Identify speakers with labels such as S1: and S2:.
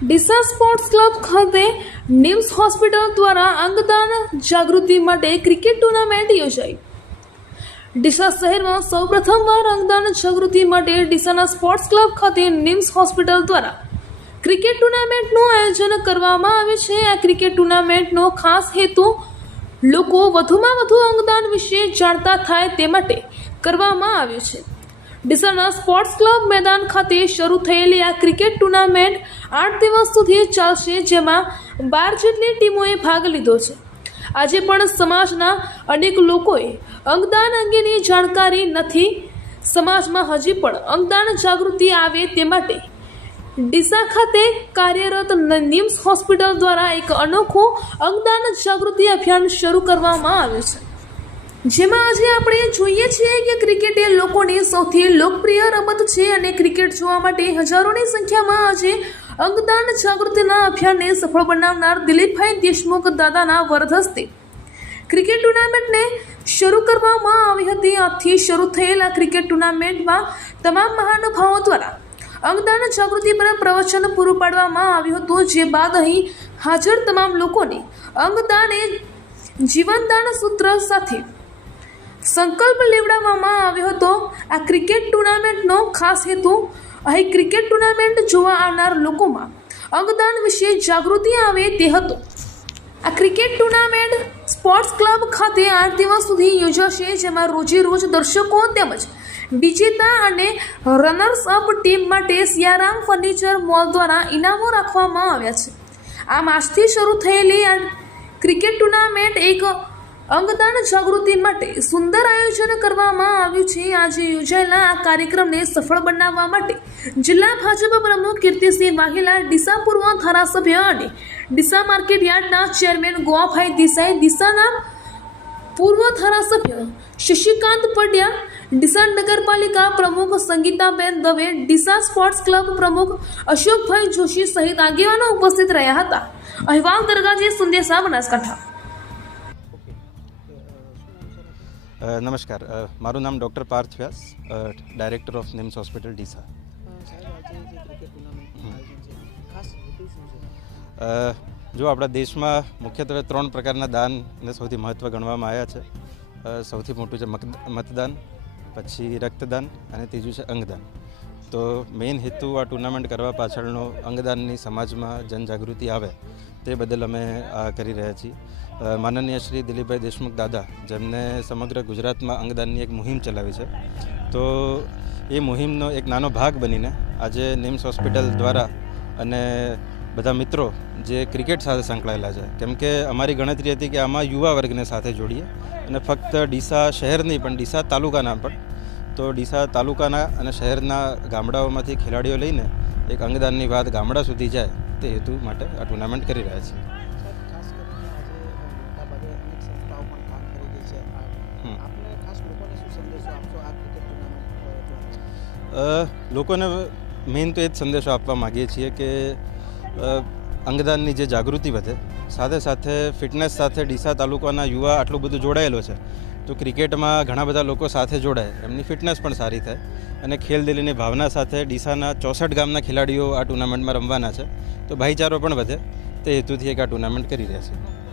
S1: Deesa sports club ખાતે નિમ્સ hospital દ્વારા અંગદાન જાગૃતિ માટે ક્રિકેટ ટુર્નામેન્ટ યોજાઈ. ડીસા શહેરમાં સૌપ્રથમવાર અંગદાન જાગૃતિ માટે ડીસાના સ્પોર્ટ્સ ક્લબ ખાતે નિમ્સ હોસ્પિટલ દ્વારા ક્રિકેટ ટુર્નામેન્ટનું આયોજન કરવામાં આવ્યું છે. આ ક્રિકેટ ટુર્નામેન્ટનો ખાસ હેતુ લોકો વધુમાં વધુ અંગદાન વિશે જાણતા થાય તે માટે કરવામાં આવ્યું છે. ડીસાના સ્પોર્ટ્સ ક્લબ મેદાન ખાતે શરૂ થયેલી આ ક્રિકેટ ટુર્નામેન્ટ આઠ દિવસ સુધી ચાલશે, જેમાં બાર જેટલી ટીમોએ ભાગ લીધો છે. આજે પણ સમાજના અનેક લોકોએ અંગદાન અંગેની જાણકારી નથી. સમાજમાં હજી પણ અંગદાન જાગૃતિ આવે તે માટે ડીસા ખાતે કાર્યરત નિમ્સ હોસ્પિટલ દ્વારા એક અનોખું અંગદાન જાગૃતિ અભિયાન શરૂ કરવામાં આવ્યું છે. જેમાં આજે આપણે જોઈએ છીએ કે ક્રિકેટ એ લોકોની સૌથી લોકપ્રિય રમત છે અને ક્રિકેટ જોવા માટે હજારોની સંખ્યામાં આજે અંગદાન જાગૃતિના અભિયાનને સફળ બનાવનાર દિલીપભાઈ દેશમુખ દાદાના વરદ હસ્તે. ક્રિકેટ ટુર્નામેન્ટને શરૂ કરવામાં આવી હતી. આજથી શરૂ થયેલા ક્રિકેટ ટુર્નામેન્ટમાં તમામ મહાનુભાવો દ્વારા અંગદાન જાગૃતિ પર પ્રવચન પૂરું પાડવામાં આવ્યું હતું. જે બાદ અહીં હાજર તમામ લોકોને અંગદાન એ જીવનદાન સૂત્ર સાથે સંકલ્પ લેવડાવવામાં આવ્યો હતો. આ ક્રિકેટ ટુર્નામેન્ટનો ખાસ હેતુ અહીં ક્રિકેટ ટુર્નામેન્ટ જોવા આવનાર લોકોમાં અંગદાન વિશે જાગૃતિ આવે તે હતો. આ ક્રિકેટ ટુર્નામેન્ટ સ્પોર્ટ્સ ક્લબ ખાતે આઠ દિવસ સુધી યોજાશે, જેમાં રોજે રોજ દર્શકો તેમજ વિજેતા અને રનર્સ અપ ટીમ માટે સિયારામ ફર્નિચર મોલ દ્વારા ઇનામો રાખવામાં આવ્યા છે. આમ આજથી શરૂ થયેલી આ ક્રિકેટ ટુર્નામેન્ટ એક અંગદાન જાગૃતિ માટે સુંદર આયોજન કરવામાં આવ્યું છે. આજે યોજાયેલા આ કાર્યક્રમને સફળ બનાવવા માટે જિલ્લા ભાજપ પ્રમુખ કીર્તિસિંહ વાઘેલા, ડીસા પૂર્વ ધારાસભ્ય અને ડીસા માર્કેટ યાર્ડના ચેરમેન ગોવાભાઈ દેસાઈ, ડીસાના પૂર્વ ધારાસભ્ય શશિકાંત પંડ્યા, ડીસા નગરપાલિકા પ્રમુખ સંગીતાબેન દવે, ડીસા સ્પોર્ટ્સ ક્લબ પ્રમુખ અશોકભાઈ જોશી સહિત આગેવાનો ઉપસ્થિત રહ્યા હતા. અહેવાલ દરગાજી સંદેશા બનાસકાંઠા.
S2: નમસ્કાર. મારું નામ doctor Parth Vyas director of NIMS hospital Deesa.
S3: જે
S2: આપણા દેશમાં મુખ્યત્વે ત્રણ પ્રકારના દાનને સૌથી મહત્ત્વ ગણવામાં આવ્યા છે. સૌથી મોટું છે મતદાન પછી રક્તદાન અને ત્રીજું છે અંગદાન. તો મેઇન હેતુ આ ટુર્નામેન્ટ કરવા પાછળનો અંગદાનની સમાજમાં જનજાગૃતિ આવે તે બદલ અમે આ કરી રહ્યા છીએ. માનનીય શ્રી દિલીપભાઈ દેશમુખ દાદા, જેમને સમગ્ર ગુજરાતમાં અંગદાનની એક મુહિમ ચલાવી છે, તો એ મુહિમનો એક નાનો ભાગ બનીને આજે નિમ્સ હોસ્પિટલ દ્વારા અને બધા મિત્રો જે ક્રિકેટ સાથે સંકળાયેલા છે, કેમ કે અમારી ગણતરી હતી કે આમાં યુવા વર્ગને સાથે જોડીએ અને ફક્ત ડીસા શહેર નહીં પણ ડીસા તાલુકાના પણ તો ડીસા તાલુકાના અને શહેરના ગામડાઓમાંથી ખેલાડીઓ લઈને એક અંગદાનની વાત ગામડા સુધી જાય તે હેતુ માટે આ ટુર્નામેન્ટ કરી રહ્યા
S3: છે. લોકોને
S2: મેઇન તો એ જ સંદેશો આપવા માગીએ છીએ કે અંગદાનની જે જાગૃતિ વધે, સાથે સાથે ફિટનેસ સાથે ડીસા તાલુકાના યુવા આટલું બધું જોડાયેલો છે, તો ક્રિકેટમાં ઘણા બધા લોકો સાથે જોડાય, એમની ફિટનેસ પણ સારી થાય. અને ખેલદિલીની ભાવના સાથે ડીસાના ચોસઠ ગામના ખેલાડીઓ આ ટુર્નામેન્ટમાં રમવાના છે, તો ભાઈચારો પણ વધે, તે હેતુથી એક આ ટુર્નામેન્ટ કરી રહ્યા છે.